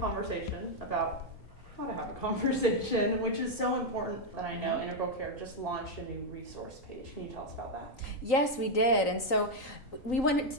conversation about how to have a conversation, which is so important that I know Integralcare just launched a new resource page. Can you tell us about that? Yes, we did. And so we wanted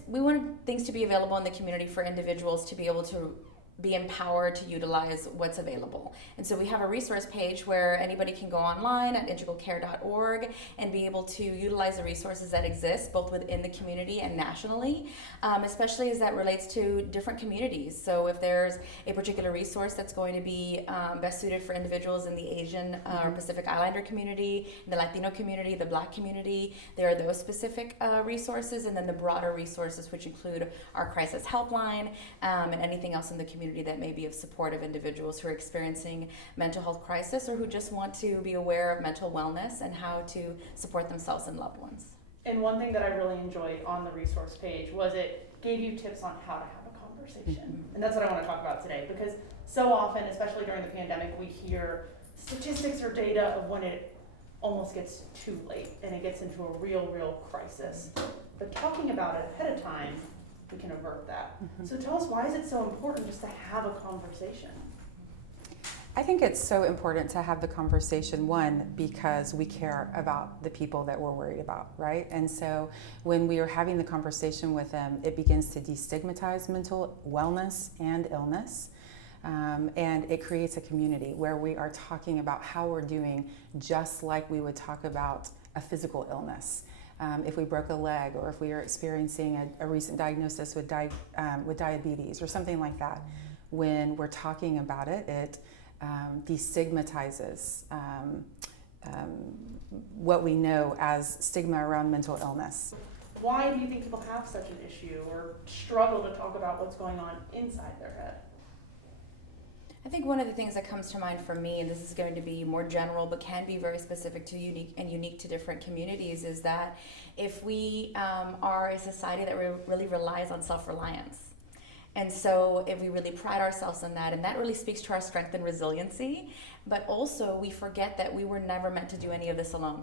things to be available in the community for individuals to be able to be empowered to utilize what's available. And so we have a resource page where anybody can go online at integralcare.org and be able to utilize the resources that exist both within the community and nationally, especially as that relates to different communities. So if there's a particular resource that's going to be best suited for individuals in the Asian or Pacific Islander community, the Latino community, the Black community, there are those specific resources, and then the broader resources, which include our crisis helpline and anything else in the community that may be of support of individuals who are experiencing mental health crisis or who just want to be aware of mental wellness and how to support themselves and loved ones. And one thing that I really enjoyed on the resource page was it gave you tips on how to have a conversation. And that's what I want to talk about today, because so often, especially during the pandemic, we hear statistics or data of when it almost gets too late and it gets into a real crisis. But talking about it ahead of time, we can avert that. So tell us, why is it so important just to have a conversation? I think it's so important to have the conversation, one, because we care about the people that we're worried about, right? And so when we are having the conversation with them, it begins to destigmatize mental wellness and illness. And it creates a community where we are talking about how we're doing, just like we would talk about a physical illness. If we broke a leg, or if we are experiencing a recent diagnosis with diabetes or something like that, when we're talking about it, it destigmatizes what we know as stigma around mental illness. Why do you think people have such an issue or struggle to talk about what's going on inside their head? I think one of the things that comes to mind for me, and this is going to be more general but can be very specific to unique to different communities, is that if we are a society that really relies on self-reliance, and so if we really pride ourselves in that, and that really speaks to our strength and resiliency, but also we forget that we were never meant to do any of this alone.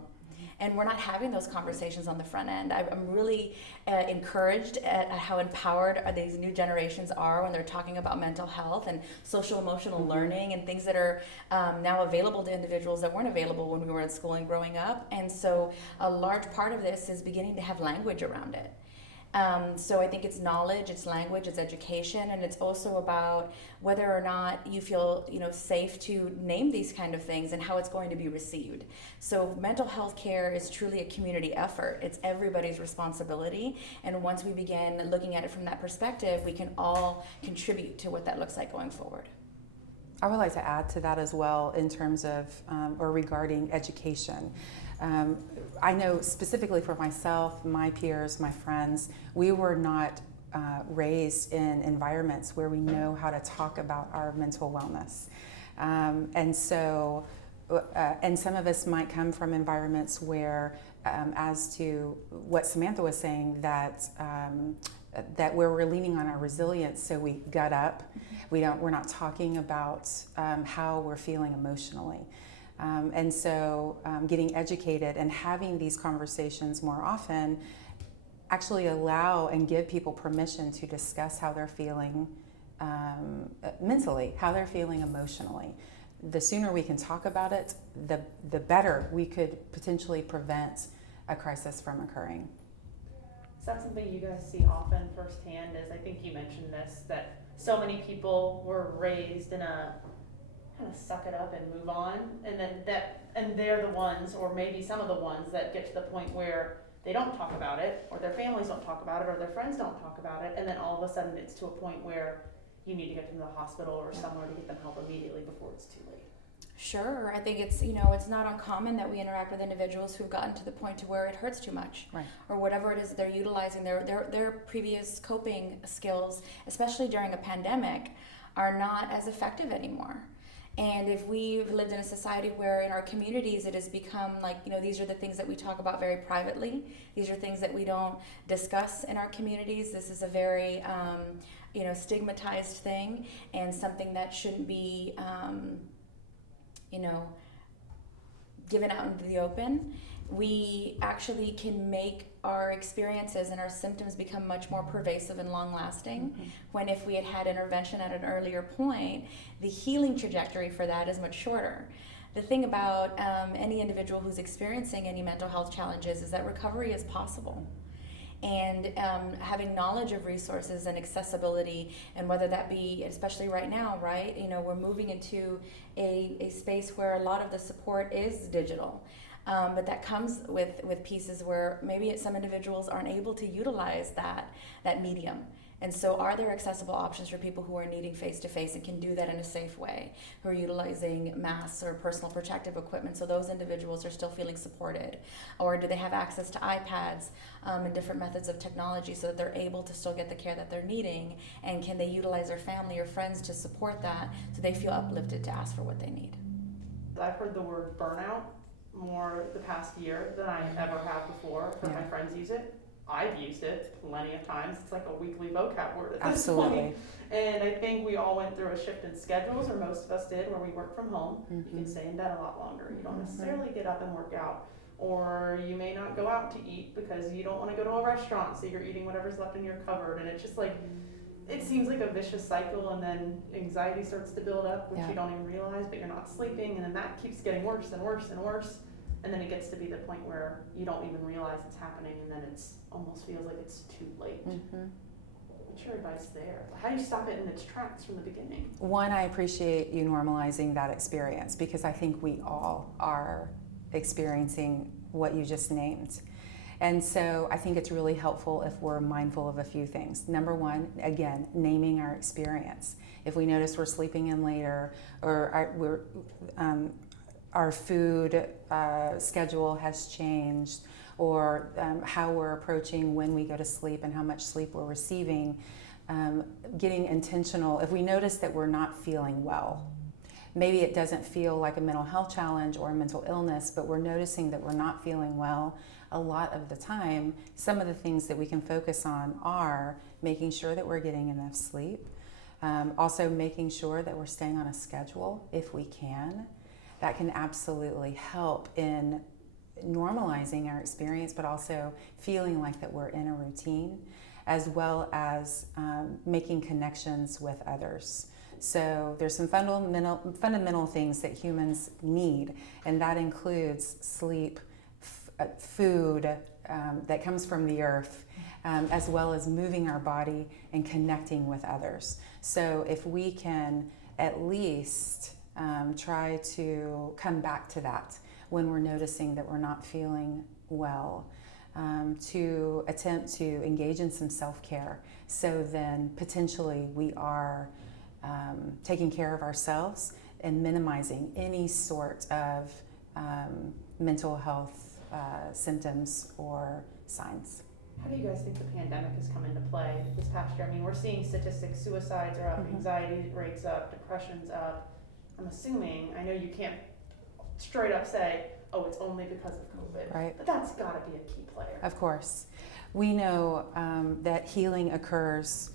And we're not having those conversations on the front end. I'm really encouraged at how empowered these new generations are when they're talking about mental health and social emotional learning and things that are now available to individuals that weren't available when we were in school and growing up. And so a large part of this is beginning to have language around it. So I think it's knowledge, it's language, it's education, and it's also about whether or not you feel safe to name these kind of things and how it's going to be received. So mental health care is truly a community effort. It's everybody's responsibility, and once we begin looking at it from that perspective, we can all contribute to what that looks like going forward. I would like to add to that as well in terms of or regarding education. I know specifically for myself, my peers, my friends, we were not raised in environments where we know how to talk about our mental wellness. And so, and some of us might come from environments where, as to what Samantha was saying, that that where we're leaning on our resilience, so we gut up. We're not talking about how we're feeling emotionally. And so getting educated and having these conversations more often actually allow and give people permission to discuss how they're feeling mentally, how they're feeling emotionally. The sooner we can talk about it, the better we could potentially prevent a crisis from occurring. Is that something you guys see often firsthand? As I think you mentioned this, that so many people were raised in a kind of suck it up and move on, and they're the ones, or maybe some of the ones, that get to the point where they don't talk about it, or their families don't talk about it, or their friends don't talk about it, and then all of a sudden it's to a point where you need to get them to the hospital or somewhere to get them help immediately before it's too late. Sure, I think it's not uncommon that we interact with individuals who've gotten to the point to where it hurts too much, right, or whatever it is they're utilizing. Their previous coping skills, especially during a pandemic, are not as effective anymore. And if we've lived in a society where in our communities it has become like, these are the things that we talk about very privately. These are things that we don't discuss in our communities. This is a very, stigmatized thing, and something that shouldn't be, given out into the open. we actually can make our experiences and our symptoms become much more pervasive and long lasting. When if we had had intervention at an earlier point, the healing trajectory for that is much shorter. The thing about any individual who's experiencing any mental health challenges is that recovery is possible. And having knowledge of resources and accessibility, and whether that be, especially right now, right, we're moving into a space where a lot of the support is digital. But that comes with pieces where maybe some individuals aren't able to utilize that medium. And so are there accessible options for people who are needing face-to-face and can do that in a safe way, who are utilizing masks or personal protective equipment so those individuals are still feeling supported? Or do they have access to iPads and different methods of technology so that they're able to still get the care that they're needing? And can they utilize their family or friends to support that so they feel uplifted to ask for what they need? I've heard the word burnout more the past year than I ever have before. I've heard my friends use it. I've used it plenty of times. It's like a weekly vocab word at this point. And I think we all went through a shift in schedules, or most of us did, where we work from home. You can stay in bed a lot longer. You don't necessarily get up and work out. Or you may not go out to eat because you don't want to go to a restaurant, so you're eating whatever's left in your cupboard. And it's just like, it seems like a vicious cycle, and then anxiety starts to build up, which you don't even realize, but you're not sleeping, and then that keeps getting worse and worse and worse. And then it gets to be the point where you don't even realize it's happening, and then it's almost feels like it's too late. What's your advice there? How do you stop it in its tracks from the beginning? One, I appreciate you normalizing that experience, because I think we all are experiencing what you just named. And so I think it's really helpful if we're mindful of a few things. Number one, again, naming our experience. If we notice we're sleeping in later, or our food schedule has changed, or how we're approaching when we go to sleep and how much sleep we're receiving, getting intentional. If we notice that we're not feeling well, maybe it doesn't feel like a mental health challenge or a mental illness, but we're noticing that we're not feeling well a lot of the time, some of the things that we can focus on are making sure that we're getting enough sleep, also making sure that we're staying on a schedule if we can. That can absolutely help in normalizing our experience, but also feeling like that we're in a routine, as well as making connections with others. So there's some fundamental things that humans need, and that includes sleep, food that comes from the earth, as well as moving our body and connecting with others. So if we can at least try to come back to that when we're noticing that we're not feeling well, to attempt to engage in some self-care, so then potentially we are taking care of ourselves and minimizing any sort of mental health symptoms or signs. How do you guys think the pandemic has come into play this past year? I mean, we're seeing statistics, suicides are up, anxiety rates up, depression's up. I'm assuming, I know you can't straight up say, oh, it's only because of COVID, right? But that's gotta be a key player. Of course. We know that healing occurs,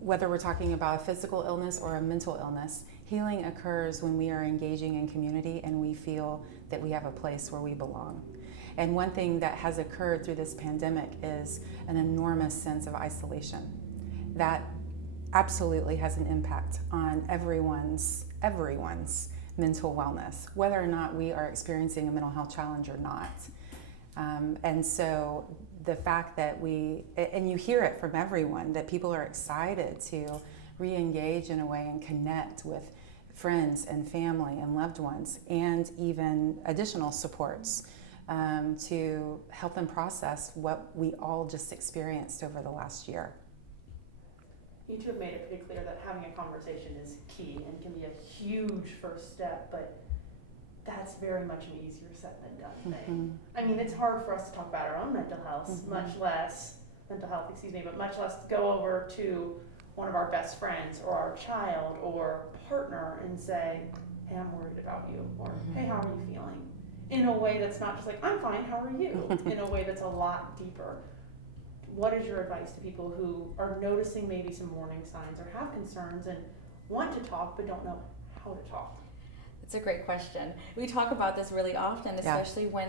whether we're talking about a physical illness or a mental illness. Healing occurs when we are engaging in community and we feel that we have a place where we belong. And one thing that has occurred through this pandemic is an enormous sense of isolation. That absolutely has an impact on everyone's mental wellness, whether or not we are experiencing a mental health challenge or not. And so the fact that and you hear it from everyone, that people are excited to re-engage in a way and connect with friends and family and loved ones, and even additional supports to help them process what we all just experienced over the last year. You two have made it pretty clear that having a conversation is key and can be a huge first step, but that's very much an easier said than done thing. I mean, it's hard for us to talk about our own mental health, much less go over to one of our best friends or our child or partner and say, hey, I'm worried about you, or hey, how are you feeling? In a way that's not just like, I'm fine, how are you? In a way that's a lot deeper. What is your advice to people who are noticing maybe some warning signs or have concerns and want to talk but don't know how to talk? It's a great question. We talk about this really often, especially when,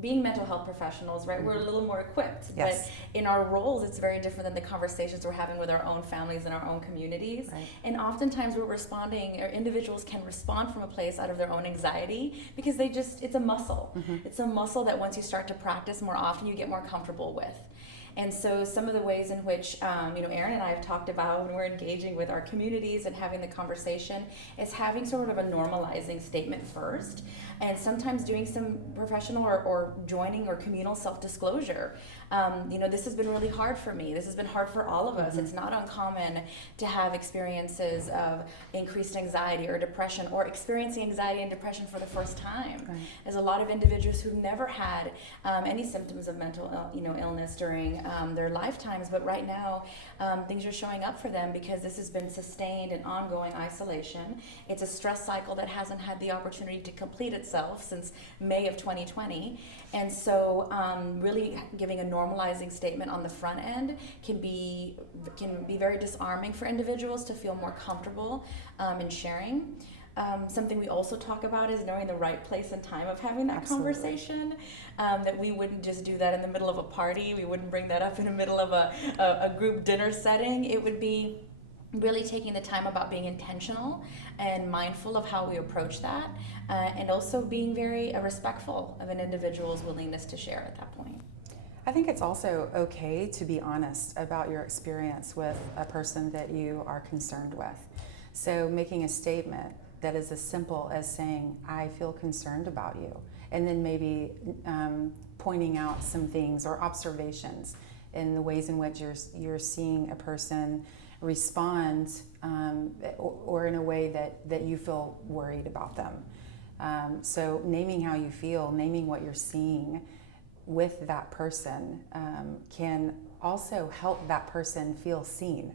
being mental health professionals, right, we're a little more equipped. Yes. But in our roles, it's very different than the conversations we're having with our own families and our own communities. Right. And oftentimes we're responding, or individuals can respond from a place out of their own anxiety because it's a muscle. It's a muscle that once you start to practice more often, you get more comfortable with. And so some of the ways in which, Erin and I have talked about when we're engaging with our communities and having the conversation is having sort of a normalizing statement first, and sometimes doing some professional or joining or communal self-disclosure. This has been really hard for me. This has been hard for all of us. It's not uncommon to have experiences of increased anxiety or depression, or experiencing anxiety and depression for the first time. Right. There's a lot of individuals who've never had any symptoms of mental illness during their lifetimes, but right now things are showing up for them because this has been sustained and ongoing isolation. It's a stress cycle that hasn't had the opportunity to complete itself since May of 2020, and so really giving a normalizing statement on the front end can be very disarming for individuals to feel more comfortable in sharing. Something we also talk about is knowing the right place and time of having that conversation, that we wouldn't just do that in the middle of a party. We wouldn't bring that up in the middle of a group dinner setting. It would be really taking the time about being intentional and mindful of how we approach that, and also being very respectful of an individual's willingness to share at that point. I think it's also okay to be honest about your experience with a person that you are concerned with. So making a statement that is as simple as saying, I feel concerned about you, and then maybe pointing out some things or observations in the ways in which you're seeing a person respond, or in a way that you feel worried about them. So naming how you feel, naming what you're seeing with that person can also help that person feel seen.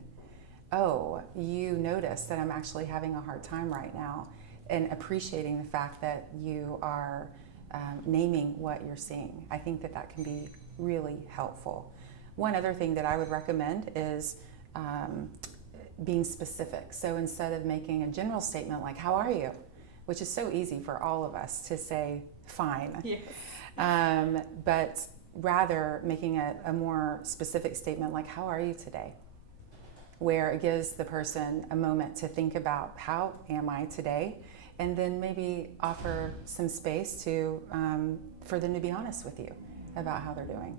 Oh, you notice that I'm actually having a hard time right now, and appreciating the fact that you are naming what you're seeing. I think that can be really helpful. One other thing that I would recommend is being specific. So instead of making a general statement like, how are you? Which is so easy for all of us to say, fine. Yes. But rather making a more specific statement like, how are you today? Where it gives the person a moment to think about, how am I today? And then maybe offer some space for them to be honest with you about how they're doing.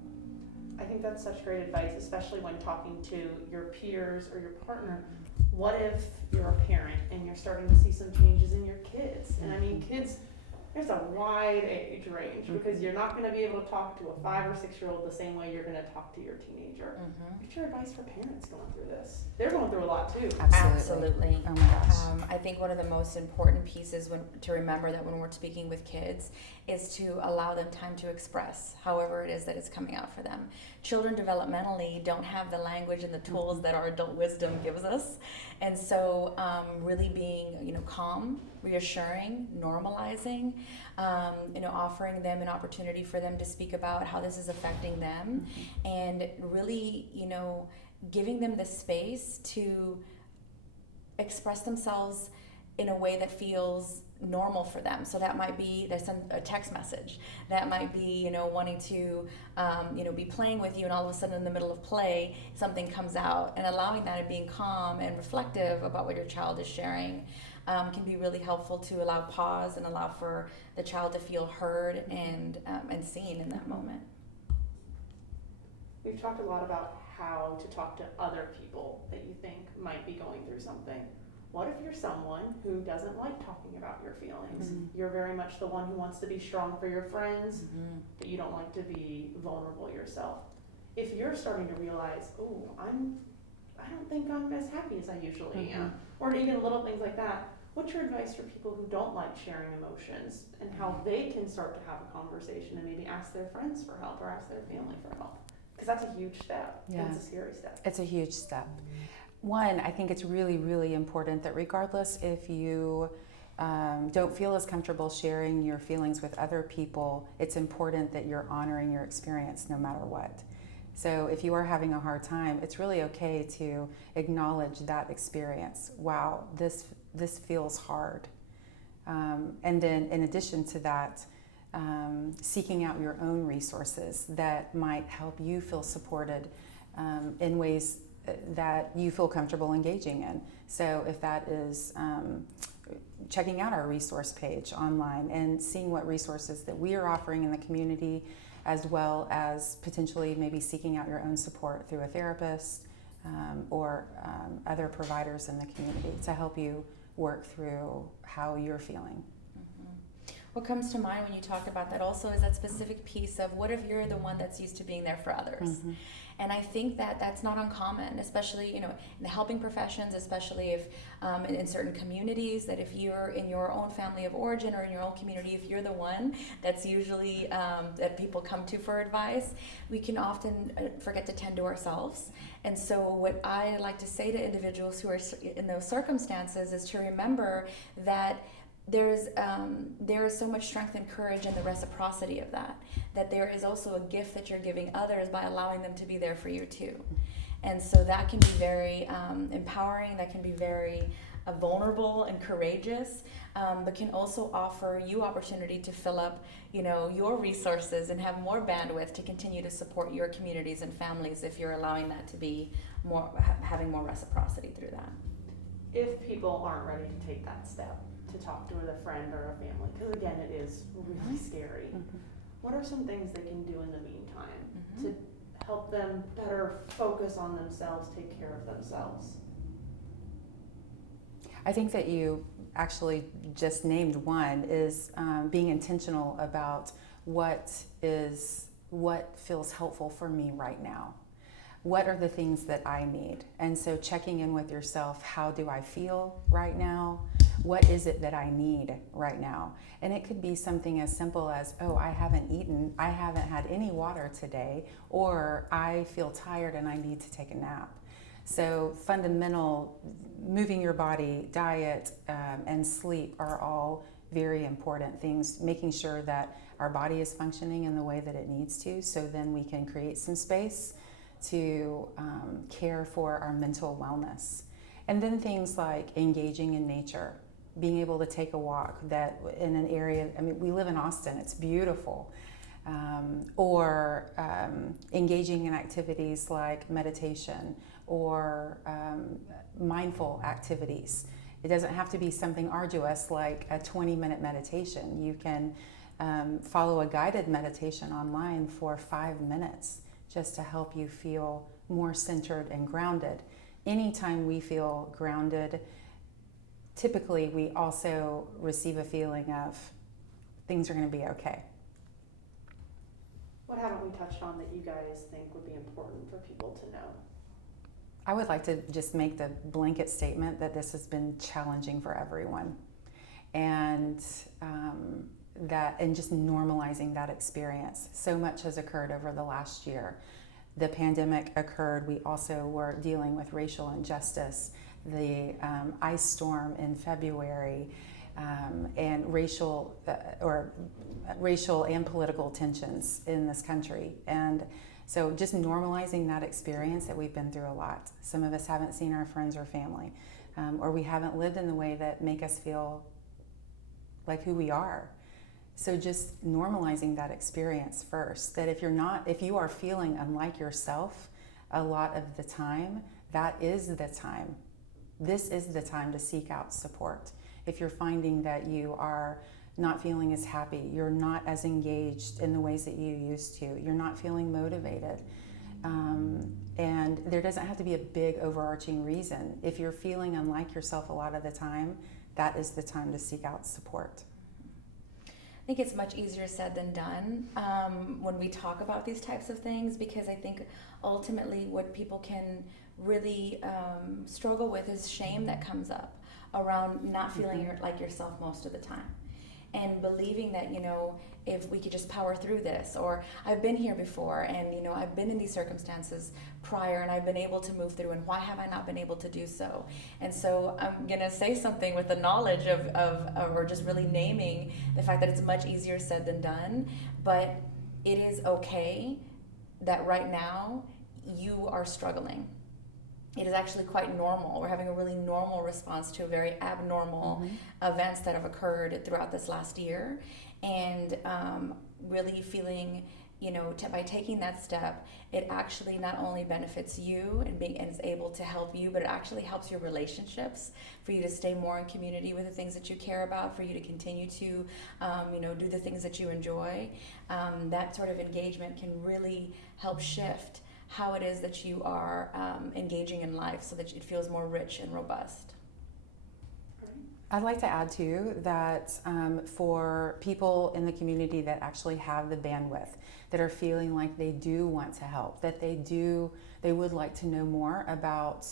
I think that's such great advice, especially when talking to your peers or your partner. What if you're a parent and you're starting to see some changes in your kids? And I mean, kids, there's a wide age range, because you're not going to be able to talk to a 5 or 6-year-old the same way you're going to talk to your teenager. What's your advice for parents going through this? They're going through a lot too. Absolutely. Oh my gosh. I think one of the most important pieces to remember that when we're speaking with kids is to allow them time to express however it is that it's coming out for them. Children developmentally don't have the language and the tools that our adult wisdom gives us, and so really being calm, reassuring, normalizing, offering them an opportunity for them to speak about how this is affecting them, and really giving them the space to express themselves in a way that feels normal for them. So that might be a text message, that might be wanting to be playing with you, and all of a sudden in the middle of play something comes out, and allowing that and being calm and reflective about what your child is sharing can be really helpful to allow pause and allow for the child to feel heard and seen in that moment. We've talked a lot about how to talk to other people that you think might be going through something. What if you're someone who doesn't like talking about your feelings? You're very much the one who wants to be strong for your friends, but you don't like to be vulnerable yourself. If you're starting to realize, I don't think I'm as happy as I usually am, or even little things like that, what's your advice for people who don't like sharing emotions, and how they can start to have a conversation and maybe ask their friends for help or ask their family for help? Because that's a huge step. Yeah. It's a scary step. It's a huge step. One, I think it's really, really important that regardless if you don't feel as comfortable sharing your feelings with other people, it's important that you're honoring your experience no matter what. So if you are having a hard time, it's really okay to acknowledge that experience. Wow, this feels hard. And then in addition to that, seeking out your own resources that might help you feel supported in ways that you feel comfortable engaging in. So if that is checking out our resource page online and seeing what resources that we are offering in the community, as well as potentially maybe seeking out your own support through a therapist or other providers in the community to help you work through how you're feeling. What comes to mind when you talk about that also is that specific piece of what if you're the one that's used to being there for others? And I think that that's not uncommon, especially, you know, in the helping professions, especially if in certain communities, that if you're in your own family of origin or in your own community, if you're the one that's usually that people come to for advice, we can often forget to tend to ourselves. And so what I like to say to individuals who are in those circumstances is to remember that there is so much strength and courage in the reciprocity of that there is also a gift that you're giving others by allowing them to be there for you too. And so that can be very empowering, that can be very vulnerable and courageous, but can also offer you opportunity to fill up, you know, your resources and have more bandwidth to continue to support your communities and families if you're allowing that to be more, having more reciprocity through that. If people aren't ready to take that step, to talk to a friend or a family, because again, it is really scary. What are some things they can do in the meantime to help them better focus on themselves, take care of themselves? I think that you actually just named one is being intentional about what feels helpful for me right now. What are the things that I need? And so checking in with yourself, how do I feel right now? What is it that I need right now? And it could be something as simple as, oh, I haven't eaten, I haven't had any water today, or I feel tired and I need to take a nap. So fundamental, moving your body, diet, and sleep are all very important things, making sure that our body is functioning in the way that it needs to, so then we can create some space to care for our mental wellness. And then things like engaging in nature, being able to take a walk that in an area, I mean, we live in Austin, it's beautiful. Or engaging in activities like meditation or mindful activities. It doesn't have to be something arduous like a 20-minute meditation. You can follow a guided meditation online for 5 minutes just to help you feel more centered and grounded. Anytime we feel grounded, typically we also receive a feeling of things are going to be okay. What haven't we touched on that you guys think would be important for people to know? I would like to just make the blanket statement that this has been challenging for everyone, and just normalizing that experience. So much has occurred over the last year. The pandemic occurred. We also were dealing with racial injustice, the ice storm in February, and racial and political tensions in this country. And so just normalizing that experience that we've been through a lot. Some of us haven't seen our friends or family, or we haven't lived in the way that make us feel like who we are. So just normalizing that experience first, that if you are feeling unlike yourself a lot of the time, that is the time. This is the time to seek out support. If you're finding that you are not feeling as happy, you're not as engaged in the ways that you used to, you're not feeling motivated, and there doesn't have to be a big overarching reason. If you're feeling unlike yourself a lot of the time, that is the time to seek out support. I think it's much easier said than done when we talk about these types of things, because I think ultimately what people can really struggle with is shame that comes up around not feeling like yourself most of the time, and believing that, you know, if we could just power through this, or I've been here before, and, you know, I've been in these circumstances prior and I've been able to move through, and why have I not been able to do so? And so I'm gonna say something with the knowledge or just really naming the fact that it's much easier said than done, but it is okay that right now you are struggling. it is actually quite normal. We're having a really normal response to very abnormal events that have occurred throughout this last year. And really feeling, by taking that step, it actually not only benefits you and is able to help you, but it actually helps your relationships, for you to stay more in community with the things that you care about, for you to continue to, do the things that you enjoy. That sort of engagement can really help shift how it is that you are engaging in life, so that it feels more rich and robust. I'd like to add too that for people in the community that actually have the bandwidth, that are feeling like they do want to help, that they would like to know more about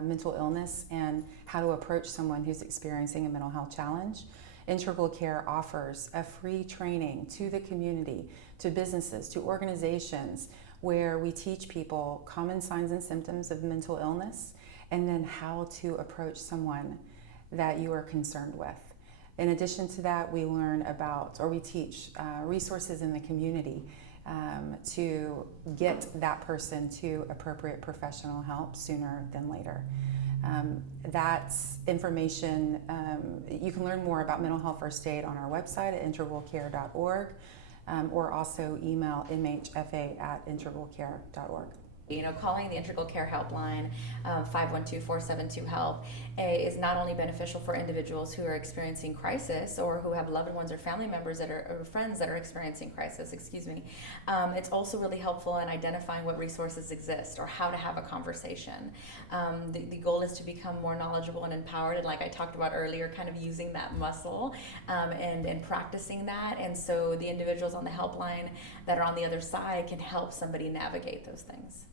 mental illness and how to approach someone who's experiencing a mental health challenge, Integralcare offers a free training to the community, to businesses, to organizations, where we teach people common signs and symptoms of mental illness, and then how to approach someone that you are concerned with. In addition to that, we learn about, or we teach resources in the community to get that person to appropriate professional help sooner than later. That's information, you can learn more about mental health first aid on our website at integralcare.org, or also email mhfa@integralcare.org. Calling the Integralcare helpline, 512-472-HELP, is not only beneficial for individuals who are experiencing crisis, or who have loved ones or family members or friends that are experiencing crisis, it's also really helpful in identifying what resources exist or how to have a conversation. The goal is to become more knowledgeable and empowered, and like I talked about earlier, kind of using that muscle and practicing that. And so the individuals on the helpline that are on the other side can help somebody navigate those things.